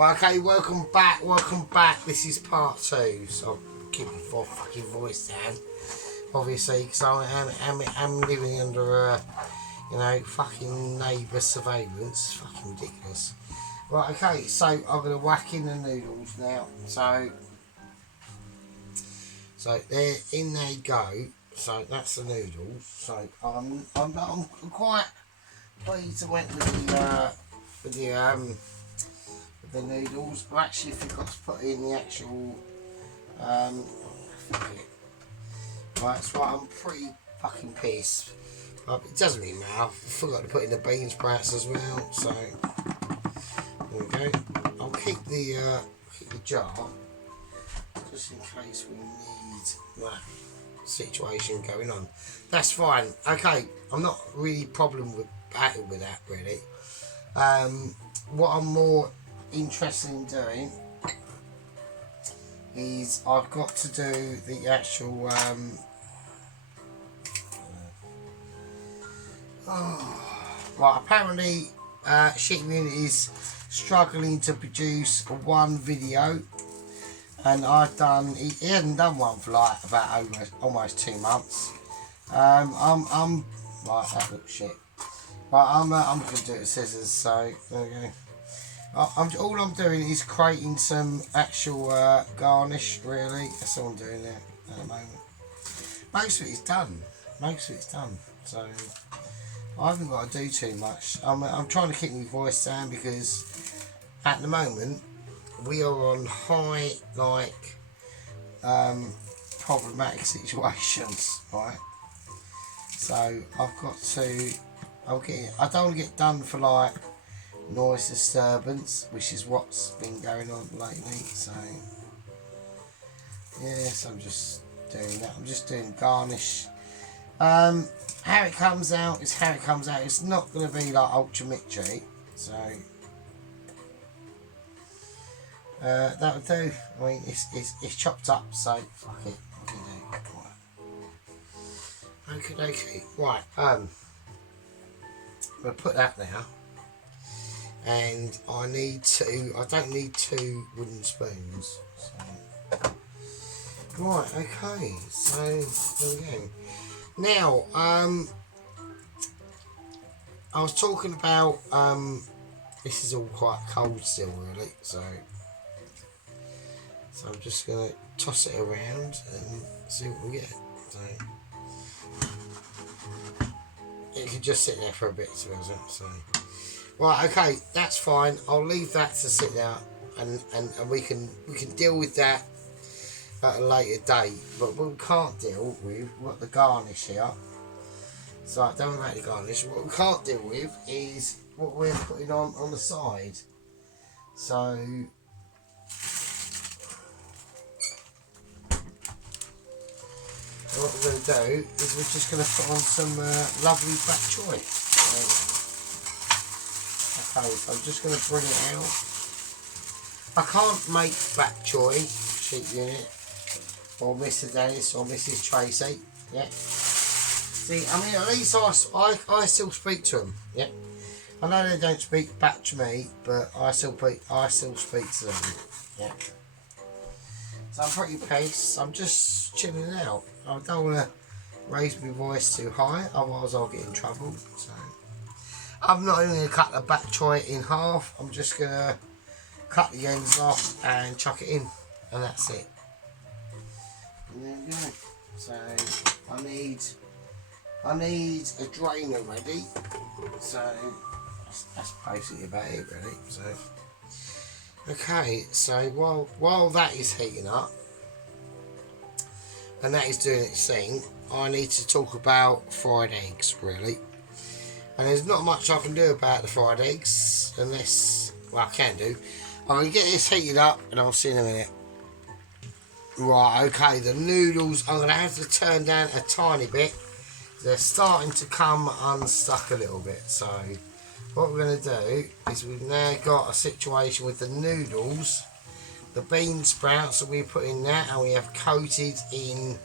Well, okay, welcome back. This is part 2, so I'll keep my fucking voice down, obviously, because I'm living under a, fucking neighbour surveillance. Fucking ridiculous. Right, okay, so I'm going to whack in the noodles now. So there, in they go. So that's the noodles. So I'm quite pleased I went with the noodles. But actually, I forgot to put in the actual right, that's why I'm pretty fucking pissed. But it doesn't really matter. I forgot to put in the bean sprouts as well. So there we go. I'll keep the jar just in case we need that situation going on. That's fine. Okay, I'm not really problem with that really. What I'm more interested in doing is I've got to do the actual right, apparently Shitman is struggling to produce one video, and I've done, he hadn't done one for like about almost 2 months. I'm right, that looks shit. Right, I'm gonna do it with scissors, so there we go. All I'm doing is creating some actual garnish, really. That's all I'm doing there at the moment. Most of it's done. So I haven't got to do too much. I'm trying to keep my voice down because at the moment we are on high, problematic situations, right? So I've got to. I don't want to get done for like noise disturbance, which is what's been going on lately. So yes, I'm just doing that. I'm just doing garnish. How it comes out is how it comes out. It's not going to be like ultra mitchy, so that'll do. I mean, it's chopped up, so fuck it. What can you do? Right. Okay. Right. I'm gonna put that there, and I don't need 2 wooden spoons. So. Right. Okay. So there we go. Now, I was talking about, this is all quite cold still really, so I'm just going to toss it around and see what we get. So, it can just sit there for a bit, so right, okay, that's fine. I'll leave that to sit there, and we can deal with that at a later date, but what we can't deal with, what the garnish here, so don't worry about the garnish, what we can't deal with is what we're putting on the side. So what we're going to do is we're just going to put on some lovely bok choy. Okay, so I'm just going to bring it out. I can't make bok choy, cheap unit, or Mr. Dennis or Mrs. Tracy, yeah. See, I mean, at least I still speak to them, yeah. I know they don't speak back to me, but I still speak to them, yeah. So I'm pretty pissed. I'm just chilling out. I don't want to raise my voice too high, otherwise I'll get in trouble. So I'm not even going to cut the bok choy in half. I'm just going to cut the ends off and chuck it in, and that's it. And there we go. So I need a drainer ready. So that's basically about it really. So okay, so while that is heating up and that is doing its thing, I need to talk about fried eggs really. And there's not much I can do about the fried eggs unless, well, I can do. I'm going to get this heated up and I'll see you in a minute. Right, okay, the noodles, I'm going to have to turn down a tiny bit. They're starting to come unstuck a little bit. So what we're going to do is we've now got a situation with the noodles, the bean sprouts that we put in there, and we have coated in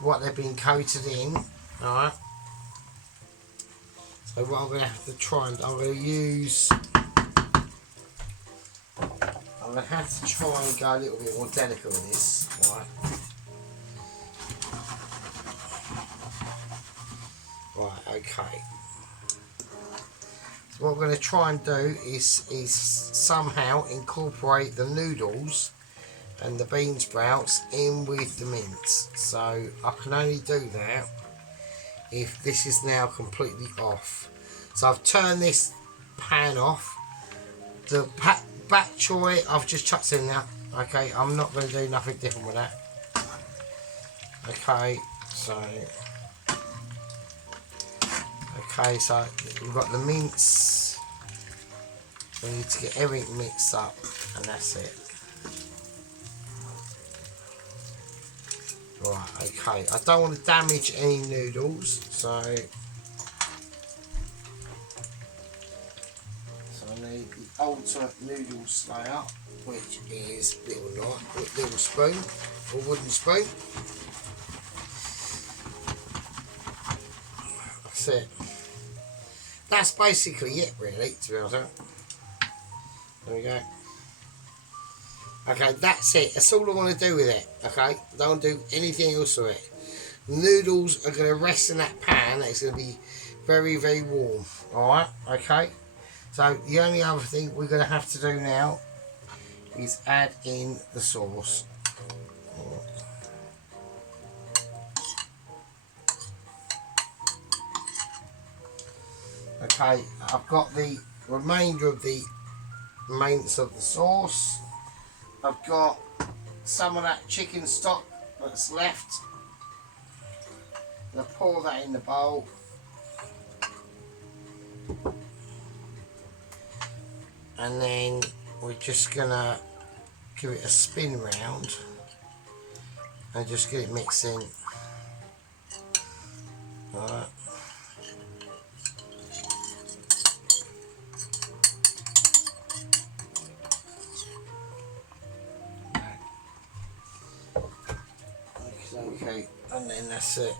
what they've been coated in. Alright. So what I'm going to have to try and I'm going to use going to have to try and go a little bit more delicate with this, right? Right, okay. So what we're going to try and do is somehow incorporate the noodles and the bean sprouts in with the mince. So I can only do that if this is now completely off. So I've turned this pan off. The bok choy I've just chucked in there. Okay, I'm not going to do nothing different with that. Okay, so we've got the mince. We need to get everything mixed up, and that's it. Right, okay. I don't want to damage any noodles, so I need the ultimate noodle slayer, which is little spoon or wooden spoon. That's it. That's basically it, really, to be honest. There we go. Okay, that's it. That's all I want to do with it. Okay, don't do anything else with it. Noodles are going to rest in that pan. It's going to be very, very warm. Alright, okay. So the only other thing we're going to have to do now is add in the sauce. Okay, I've got the remainder of the maintenance of the sauce. I've got some of that chicken stock that's left. I'm going to pour that in the bowl. And then we're just going to give it a spin round and just get it mixing. Alright. Okay, and then that's it.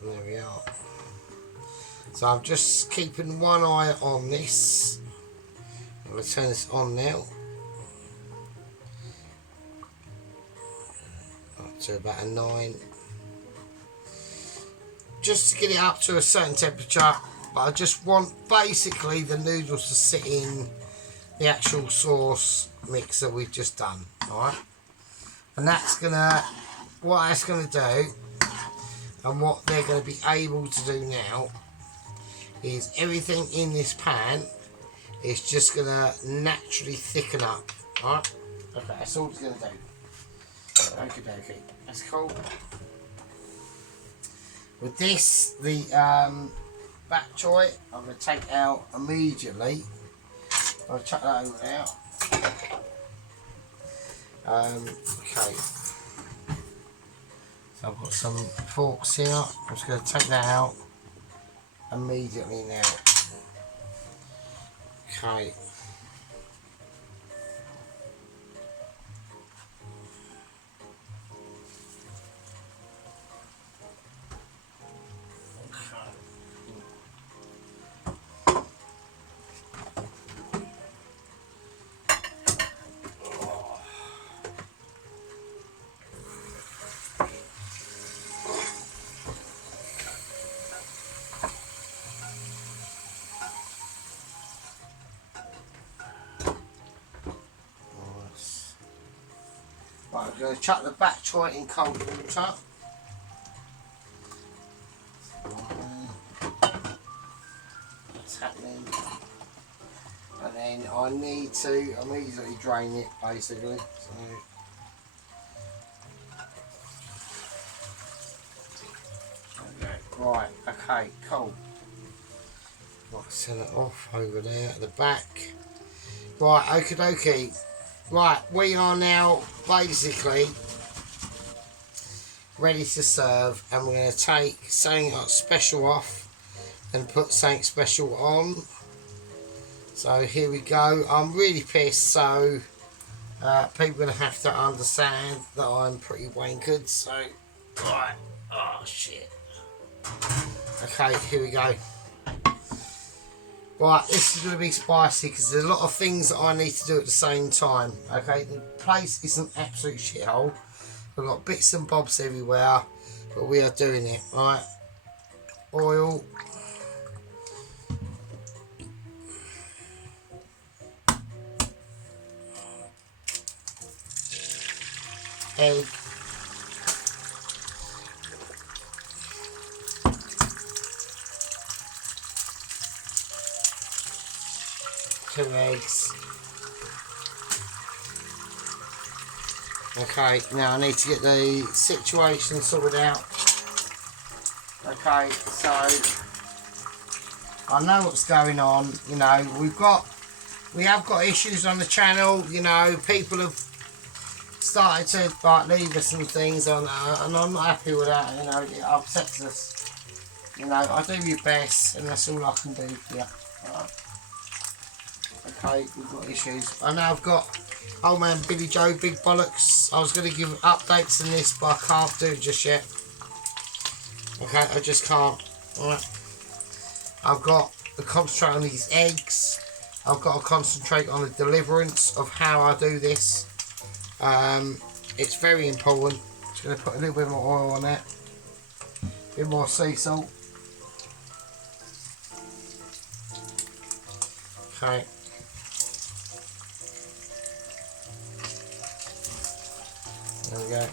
And there we are. So I'm just keeping one eye on this. I'm going to turn this on now. Up to about a 9. Just to get it up to a certain temperature. But I just want basically the noodles to sit in the actual sauce mix that we've just done. Alright. And that's gonna, what that's gonna do, and what they're gonna be able to do now, is everything in this pan is just gonna naturally thicken up. Alright? Okay, that's all it's gonna do. Okay, that's cool. With this, the bok choy, I'm gonna take out immediately. I'll chuck that over now. Okay, so I've got some forks here. I'm just going to take that out immediately now. Okay. Right, I'm going to chuck the bok choy in cold water. That's happening. And then I need to immediately drain it, basically. So. Okay, right, okay, cool. Right, set it off over there at the back. Right, okie dokie. Right, we are now basically ready to serve, and we're going to take something special off and put something special on. So here we go. I'm really pissed, so people are going to have to understand that I'm pretty wankered. So, right, oh shit. Okay, here we go. Right, this is going to be spicy because there's a lot of things that I need to do at the same time. Okay, the place is an absolute shithole. I've got bits and bobs everywhere, but we are doing it. Right, oil. Egg. 2 eggs. Okay, now I need to get the situation sorted out. Okay, so I know what's going on. You know, we have got issues on the channel. You know, people have started to like leave us some things on, and I'm not happy with that. You know, it upsets us. You know, I do your best, and that's all I can do for you. Right. Okay, we've got issues. I know I've got old man Billy Joe, big bollocks. I was going to give updates on this, but I can't do it just yet. Okay, I just can't. Alright. I've got to concentrate on these eggs. I've got to concentrate on the deliverance of how I do this. It's very important. Just going to put a little bit more oil on it. A bit more sea salt. Okay. There we go.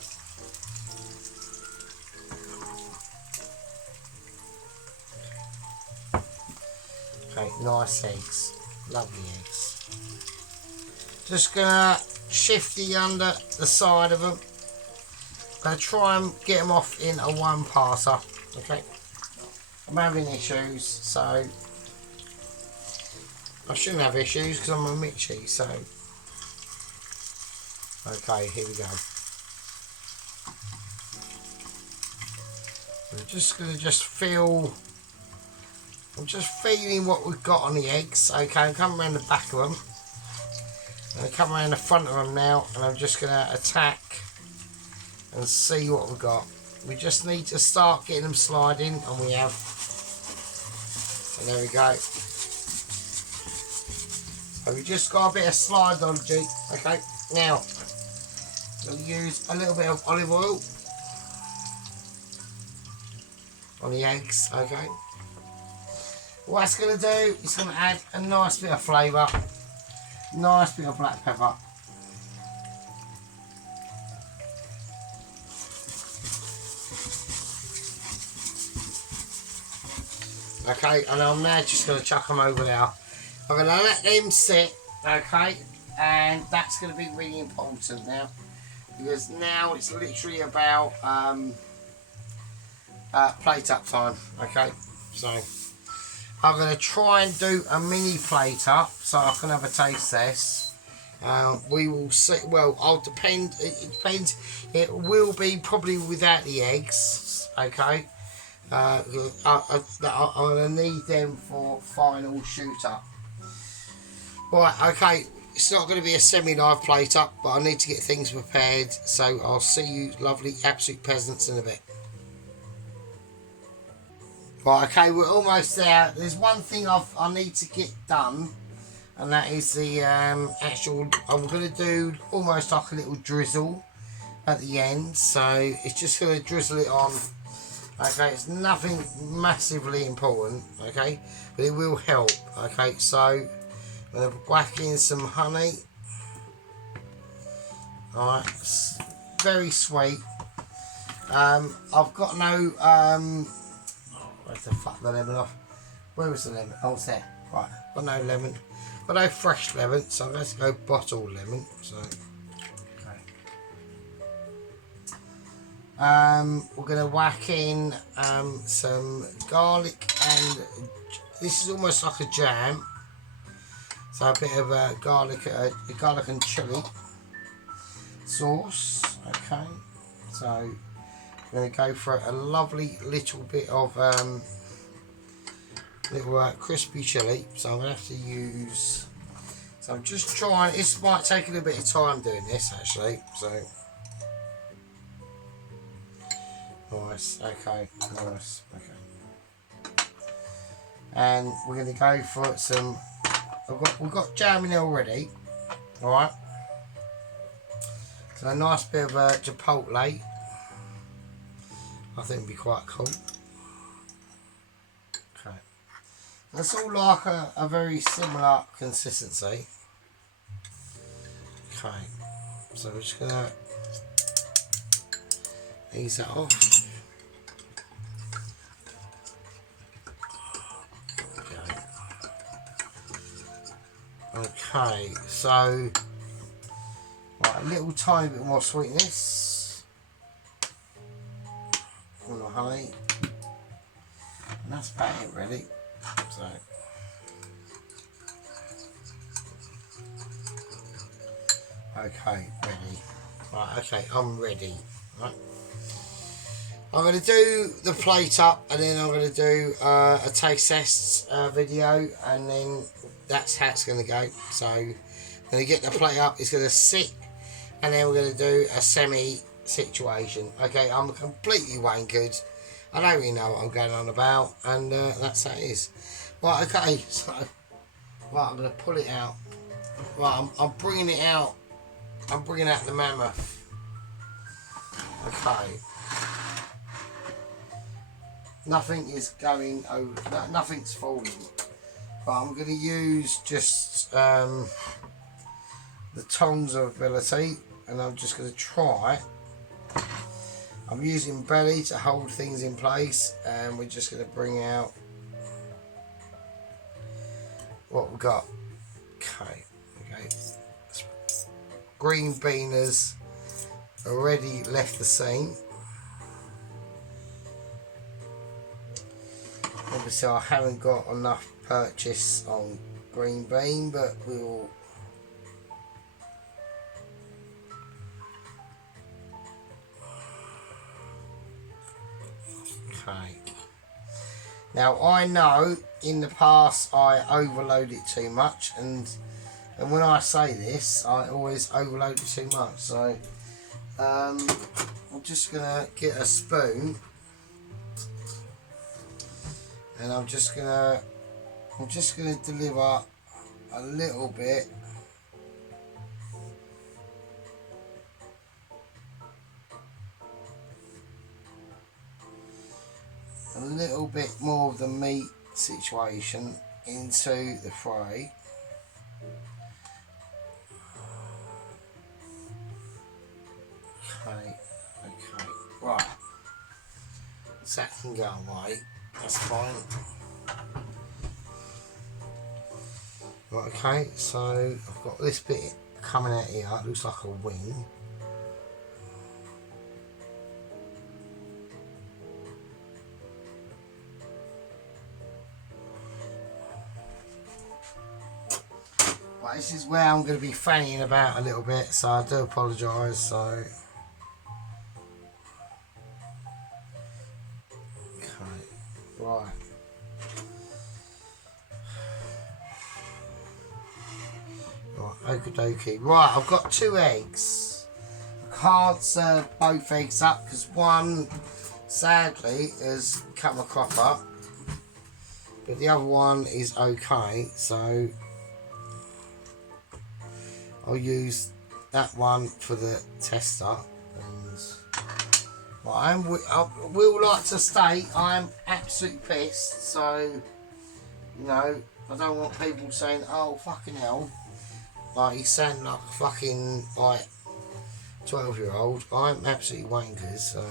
Okay, nice eggs. Lovely eggs. Just gonna shifty under the side of them. Gonna try and get them off in a one passer. Okay. I'm having issues, so I shouldn't have issues because I'm a Mitchie, so okay, here we go. I'm just gonna I'm just feeling what we've got on the eggs. Okay, I'm coming around the back of them. I'm coming around the front of them now, and I'm just gonna attack and see what we've got. We just need to start getting them sliding, and we have. And there we go. So we just got a bit of slide on G. Okay, now we'll use a little bit of olive oil on the eggs. Okay. What it's going to do is going to add a nice bit of flavour, nice bit of black pepper. Okay, and I'm now just going to chuck them over there. I'm going to let them sit, okay, and that's going to be really important now, because now it's literally about plate up time, okay, so I'm going to try and do a mini plate up so I can have a taste test. We will see. Well, I'll depend. It depends. It will be probably without the eggs. Okay. I'm going to need them for final shoot up. Right. Okay. It's not going to be a semi-live plate up, but I need to get things prepared. So I'll see you, lovely, absolute peasants, in a bit. Right, okay, we're almost there. There's one thing I need to get done, and that is the actual. I'm going to do almost like a little drizzle at the end, so it's just going to drizzle it on. Okay, it's nothing massively important, okay, but it will help. Okay, so I'm going to whack in some honey. Alright, it's very sweet. I've got no where's the fuck the lemon off? Where was the lemon? Oh, it's there. Right, got no lemon. Got no fresh lemon, so I'm going to go bottled lemon. So, okay. We're going to whack in some garlic, and this is almost like a jam. So a bit of garlic and chilli sauce. Okay. So I'm going to go for a lovely little bit of little crispy chili. So I'm going to have to use. So I'm just trying. This might take a little bit of time doing this actually. So nice. Okay. Nice. Okay. and we're going to go for some. We've got jam in there already. All right. So a nice bit of chipotle. I think would be quite cool. Okay. That's all like a very similar consistency. Okay. So we're just gonna ease that off. Okay, so right, a little tiny bit more sweetness on the honey, and that's about it really. So okay, ready. Right, okay, I'm ready. Right. I'm going to do the plate up, and then I'm going to do a taste test video, and then that's how it's going to go. So I'm going to get the plate up, it's going to sit, and then we're going to do a semi situation. Okay, I'm completely wankered. I don't really know what I'm going on about, and that's how it is. Right, okay, so right, I'm going to pull it out. Right, I'm bringing it out. I'm bringing out the mammoth. Okay. Nothing is going over, nothing's falling. But I'm going to use just the tongs of ability, and I'm just going to try. I'm using belly to hold things in place, and we're just going to bring out what we've got. Okay. Green beaners already left the scene. Obviously I haven't got enough purchase on green bean, but we will. Okay. Now I know in the past I overload it too much, and when I say this I always overload it too much, so I'm just gonna get a spoon, and I'm just gonna deliver a little bit more of the meat situation into the fry. Okay, right. So that can go away. That's fine. Right, okay, so I've got this bit coming out here. It looks like a wing. Right, this is where I'm going to be fanning about a little bit, so I do apologise. So. Right. Right, okie dokie. Right, I've got 2 eggs. I can't serve both eggs up because one, sadly, has come a cropper. But the other one is okay, so I'll use that one for the tester. And I will like to state I'm absolutely pissed, so you know I don't want people saying, "Oh fucking hell," like he's sounding like a fucking like 12-year-old. I'm absolutely wankers, so.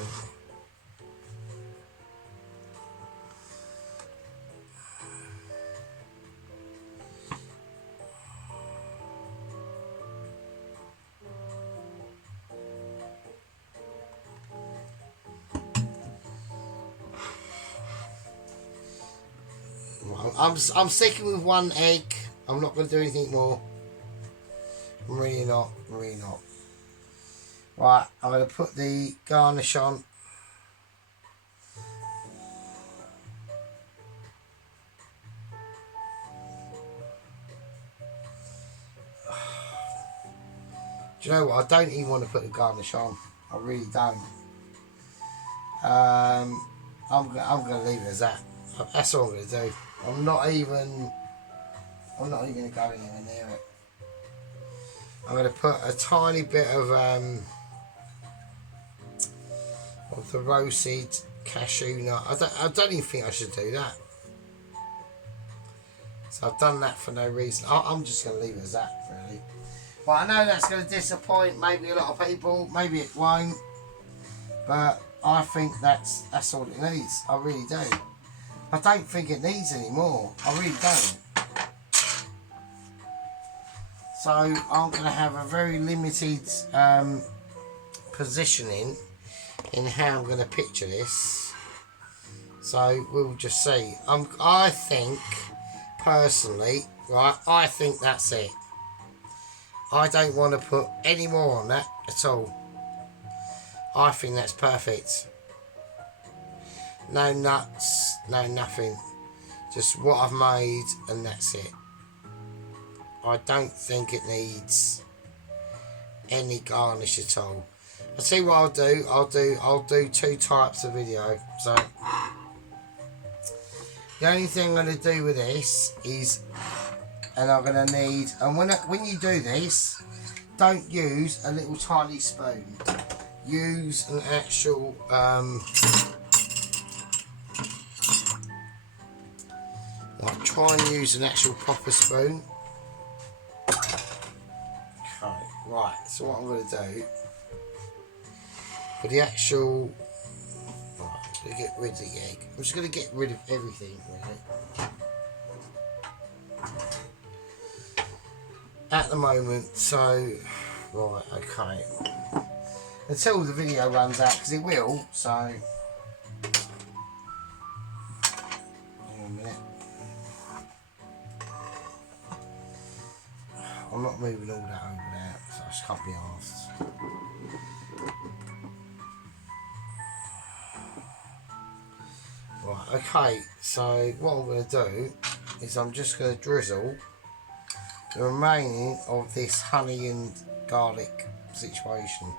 I'm sticking with 1 egg. I'm not going to do anything more. I'm really not. Right, I'm going to put the garnish on. Do you know what? I don't even want to put the garnish on. I really don't. I'm going to leave it as that. That's all I'm going to do. I'm not even going to go anywhere near it. I'm going to put a tiny bit of the roasted cashew nut. I don't even think I should do that. So I've done that for no reason. I'm just going to leave it as that, really. But I know that's going to disappoint maybe a lot of people. Maybe it won't. But I think that's all it needs. I really do. I don't think it needs any more. I really don't. So I'm going to have a very limited positioning in how I'm going to picture this. So we'll just see. I think, personally, right, I think that's it. I don't want to put any more on that at all. I think that's perfect. No nuts, no nothing. Just what I've made and that's it. I don't think it needs any garnish at all. I'll see what I'll do 2 types of video. So the only thing I'm going to do with this is, and I'm going to need, and when you do this, don't use a little tiny spoon. Use an actual like try and use an actual proper spoon. Okay, right, so what I'm going to do for the actual, right, I'm going to get rid of the egg. I'm just going to get rid of everything really at the moment. So right, okay, until the video runs out, because it will. So hang on a minute. I'm not moving all that over there, so I just can't be arsed. Right, okay, so what I'm going to do is I'm just going to drizzle the remaining of this honey and garlic situation.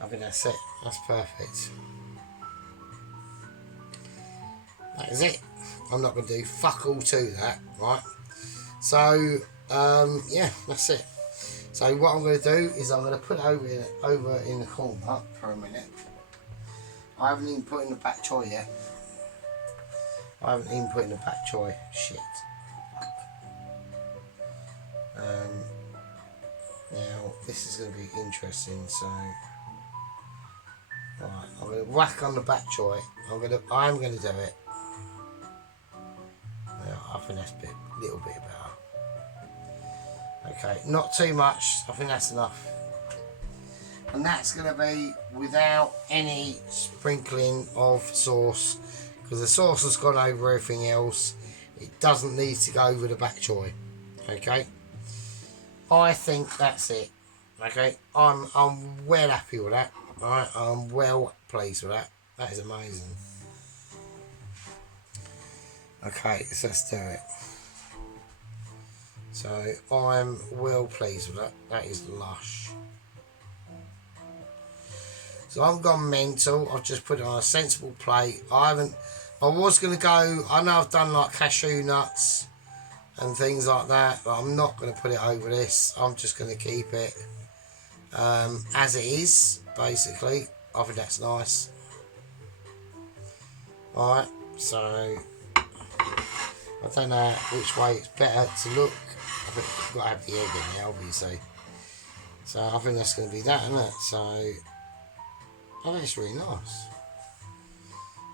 I think that's it. That's perfect. That is it. I'm not going to do fuck all to that, right? So, yeah, that's it. So what I'm going to do is I'm going to put it over in the corner for a minute. I haven't even put in the bok choy yet. Shit. Now this is going to be interesting. So, right, I'm going to whack on the bok choy. I am going to do it. Now, I think that's a little bit better. Okay, not too much. I think that's enough. And that's going to be without any sprinkling of sauce, because the sauce has gone over everything else. It doesn't need to go over the bok choy. Okay, I think that's it. Okay, I'm well happy with that. Right, I'm well pleased with that. That is amazing. Okay, so let's do it. So I'm well pleased with that. That is lush. So I've gone mental. I've just put it on a sensible plate. I was going to go, I know I've done like cashew nuts and things like that, but I'm not going to put it over this. I'm just going to keep it as it is, basically. I think that's nice. Alright, so I don't know which way it's better to look. I think you've got to have the egg in there, obviously. So I think that's going to be that, isn't it? So I think it's really nice.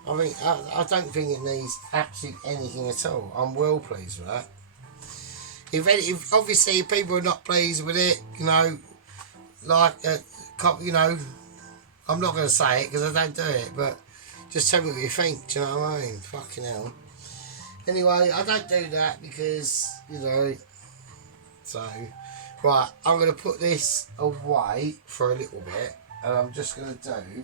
I don't think it needs absolutely anything at all. I'm well pleased with that. If obviously people are not pleased with it, you know, like you know, I'm not going to say it because I don't do it, but just tell me what you think. Do you know what I mean? Fucking hell. Anyway, I don't do that because, you know, so Right, I'm going to put this away for a little bit, and I'm just going to do.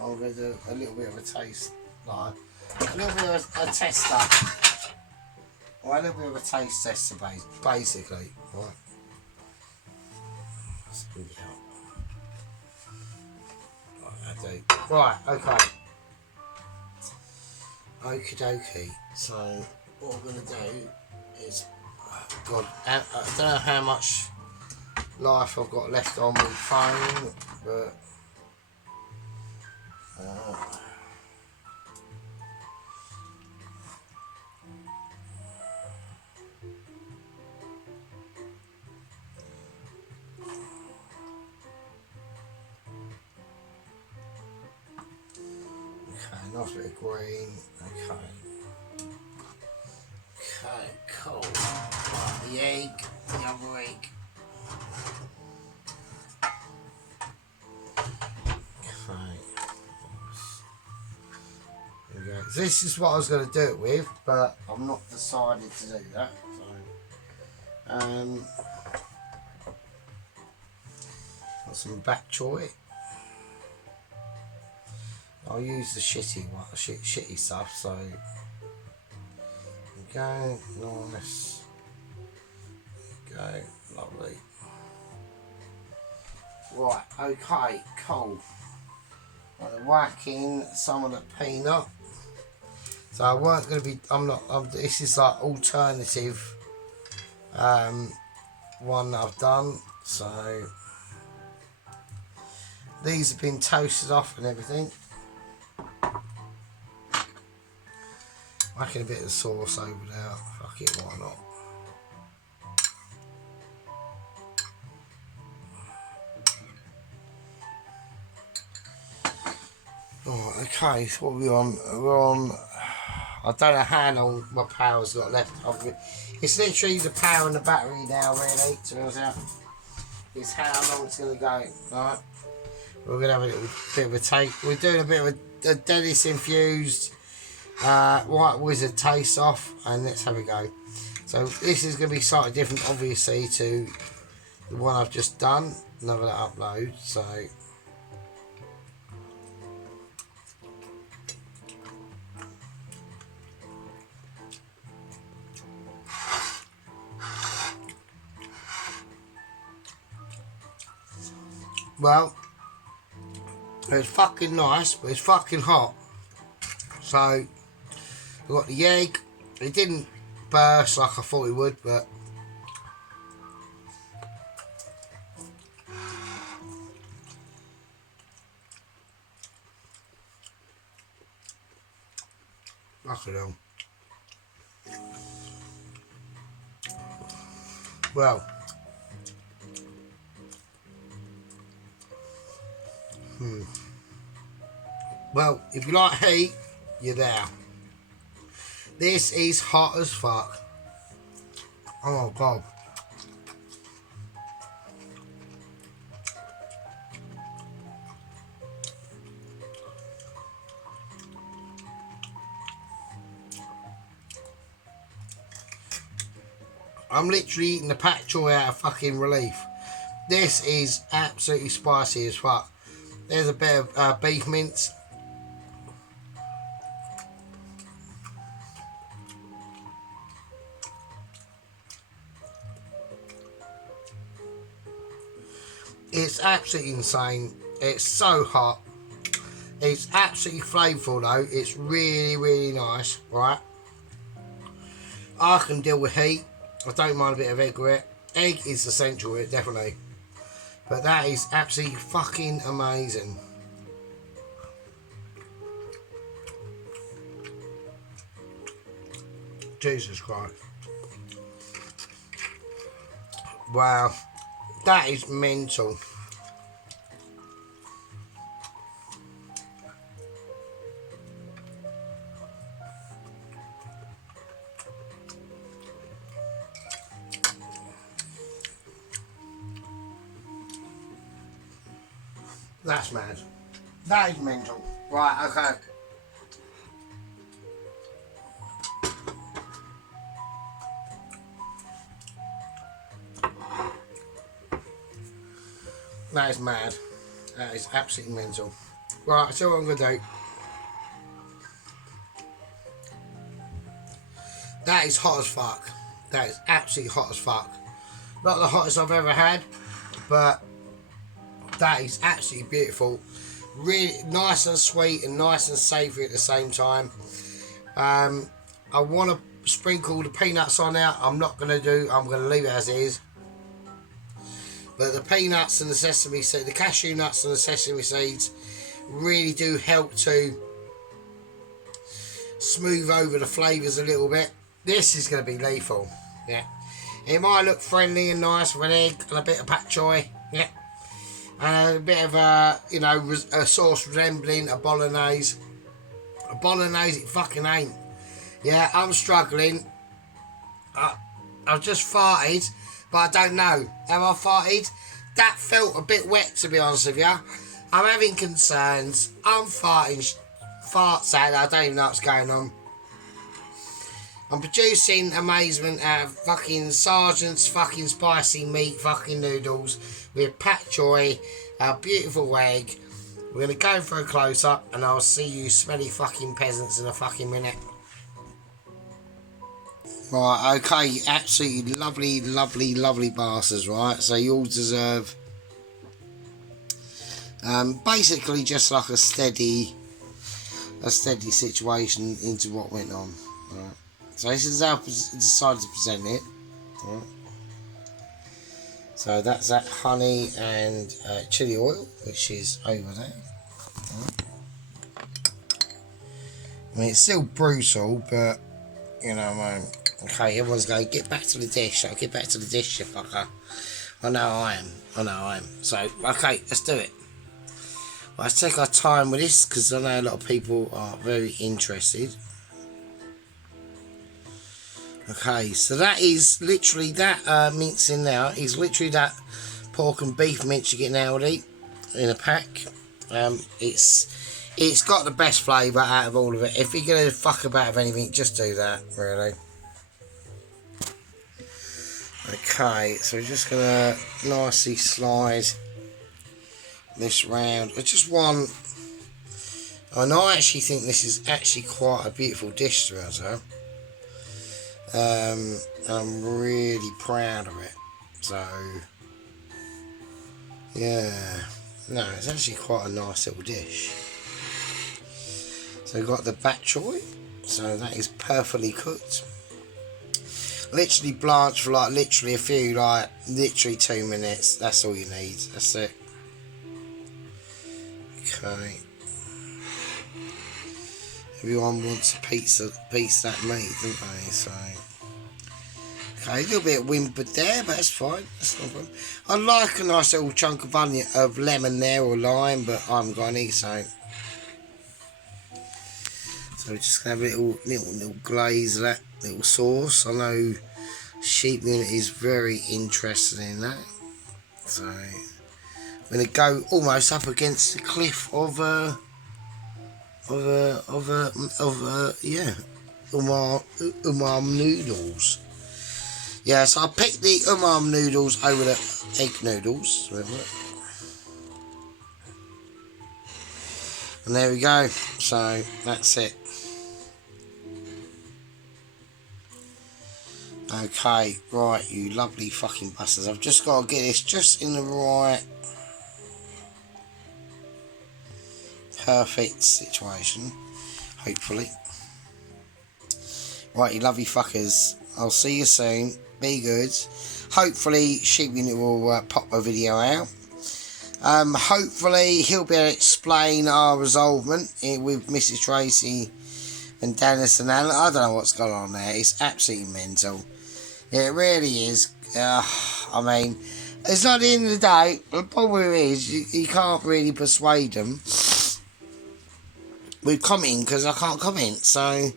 I'm going to do a little bit of a taste, like a little bit of a tester, or a little bit of a taste tester, basically. Right. Right, okay. Okie dokie. So, what I'm going to do is, God, I don't know how much life I've got left on my phone, but. Okay, nice bit of green. Okay. Okay, cool. Right, the egg, the other egg. Okay. There we go. This is what I was going to do it with, but I'm not decided to do that. So, got some bok choy. I'll use the shitty stuff. So, there we go, nice. There we go, lovely. Right, okay, cool. I'm going to whack in some of the peanut. So I weren't going to be. This is like alternative. One that I've done. So these have been toasted off and everything. Whacking a bit of sauce over there. Fuck it, why not? Oh, okay, so what are we on? We're on. I don't know how long my power's got left. It's literally the power and the battery now, really. To be honest, it's how long it's going to go. Right, we're going to have a little bit of a take. We're doing a bit of a Dennis infused White Wizard taste off, and let's have a go. So this is going to be slightly different, obviously, to the one I've just done. Another upload. So. Well, it's fucking nice, but it's fucking hot. So, I got the egg. It didn't burst like I thought it would, but fucking hell. Well, well, if you like heat, you're there. This is hot as fuck. Oh god. I'm literally eating the pak choy out of fucking relief. This is absolutely spicy as fuck. There's a bit of beef mince. It's absolutely insane. It's so hot. It's absolutely flavourful though. It's really, really nice, right? I can deal with heat. I don't mind a bit of egg with it. Egg is essential with it, definitely. But that is absolutely fucking amazing. Jesus Christ. Wow. That is mental. That's mad. That is mental. Right, okay. That is mad. That is absolutely mental. Right, so what I'm going to do. That is hot as fuck. That is absolutely hot as fuck. Not the hottest I've ever had, but that is absolutely beautiful. Really nice and sweet and nice and savoury at the same time. I want to sprinkle the peanuts on there. I'm not going to do. I'm going to leave it as it is. But the peanuts and the sesame seeds, the cashew nuts and the sesame seeds really do help to smooth over the flavours a little bit. This is going to be lethal. Yeah. It might look friendly and nice with an egg and a bit of pak choy. Yeah. And a bit of a, you know, a sauce resembling a bolognese. A bolognese it fucking ain't. Yeah, I'm struggling. I've just farted, but I don't know. Have I farted? That felt a bit wet, to be honest with you. I'm having concerns. I'm farting farts out. I don't even know what's going on. I'm producing amazement out of fucking Sargents fucking spicy meat fucking noodles with pak choy, a beautiful egg. We're going to go for a close-up and I'll see you smelly fucking peasants in a fucking minute. Right, okay, absolutely lovely, lovely, lovely bastards, right? So you all deserve basically just like a steady situation into what went on. Right. So this is how I decided to present it. Right. So that's that honey and chili oil, which is over there. Right. I mean, it's still brutal, but you know, okay, everyone's going, get back to the dish. I'll get back to the dish, you fucker. I know I am. So, okay, let's do it. Well, let's take our time with this because I know a lot of people are very interested. Okay, so that is literally that mince in there is literally that pork and beef mince you get in Aldi in a pack. It's got the best flavour out of all of it. If you're going to fuck about with anything, just do that, really. Okay, so we're just going to nicely slide this round. I just want... And I actually think this is actually quite a beautiful dish to us, huh? I'm really proud of it. So, yeah. No, it's actually quite a nice little dish. So we've got the bok choy, so that is perfectly cooked. Literally blanched for like literally 2 minutes. That's all you need. That's it. Okay. Everyone wants a piece of that meat, don't they? So okay, a little bit of whimpered there, but that's fine. That's no problem. I like a nice little chunk of onion, of lemon there or lime, but I haven't got any, so. So we're just going to have a little glaze of that little sauce. I know Sheep Unit is very interested in that. So I'm going to go almost up against the cliff of umami noodles. Yeah, so I picked the umami noodles over the egg noodles. And there we go. So that's it. Okay, right, you lovely fucking bastards. I've just got to get this just in the right perfect situation, hopefully. Right, you lovely fuckers. I'll see you soon. Be good. Hopefully, Sheep Unit will pop a video out. Hopefully, he'll be able to explain our resolvement with Mrs. Tracy and Dennis and Alan. I don't know what's going on there. It's absolutely mental. It really is. I mean, it's not the end of the day. The problem is, you can't really persuade them with commenting because I can't comment. So,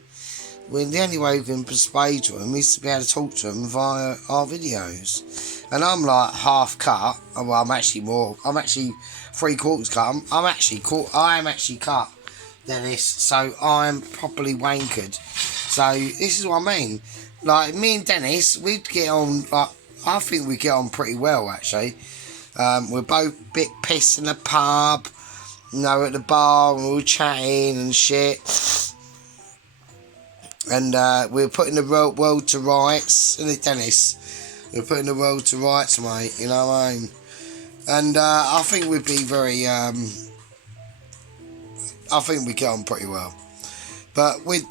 the only way we can persuade them is to be able to talk to them via our videos. And I'm like half cut. Well, I'm actually 3/4 cut. I am actually cut, Dennis. So I'm properly wankered. So this is what I mean. Like me and Dennis, we'd get on. Like I think we get on pretty well actually. We're both a bit pissed in the pub, you know, at the bar, and we're all chatting and shit. And we're putting the world to rights, isn't it, Dennis? We're putting the world to rights, mate, you know what I mean? And I think we'd be very, I think we get on pretty well. But with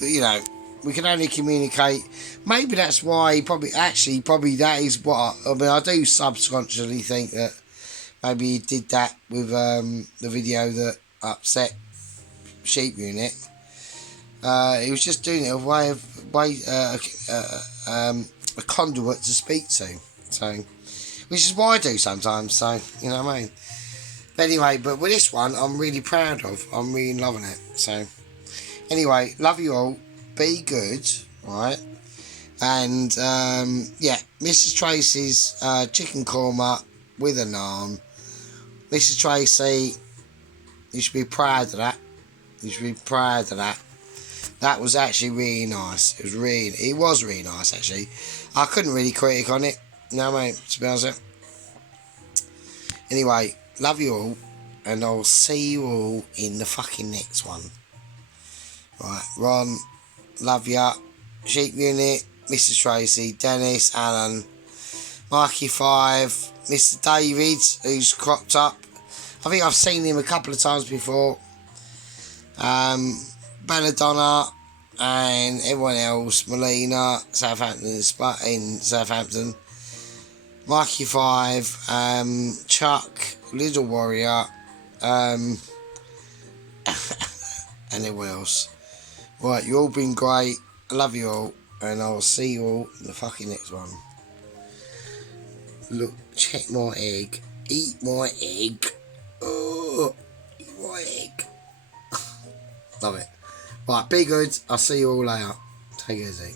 you know, we can only communicate. Maybe that's why probably that is what I mean. I do subconsciously think that maybe he did that with the video that upset Sheep Unit. He was just doing it a conduit to speak to, so which is what I do sometimes. So you know what I mean. But anyway, but with this one, I'm really proud of. I'm really loving it. So anyway, love you all. Be good, right? And yeah, Mrs. Tracy's chicken korma with a naan. Mrs. Tracy, you should be proud of that. You should be proud of that. That was actually really nice. It was really nice actually. I couldn't really critic on it. No, mate, to be honest. Anyway, love you all, and I'll see you all in the fucking next one. Right, Ron, love ya. Sheep Unit, Mrs. Tracy, Dennis, Alan, Mikey 5, Mr. David, who's cropped up. I think I've seen him a couple of times before. Belladonna and everyone else. Melina, in Southampton. Mikey 5, Chuck, Little Warrior, and everyone else. Right, you all been great. I love you all, and I'll see you all in the fucking next one. Look, check my egg. Eat my egg. Oh, eat my egg. Love it. Right, be good. I'll see you all later. Take it easy.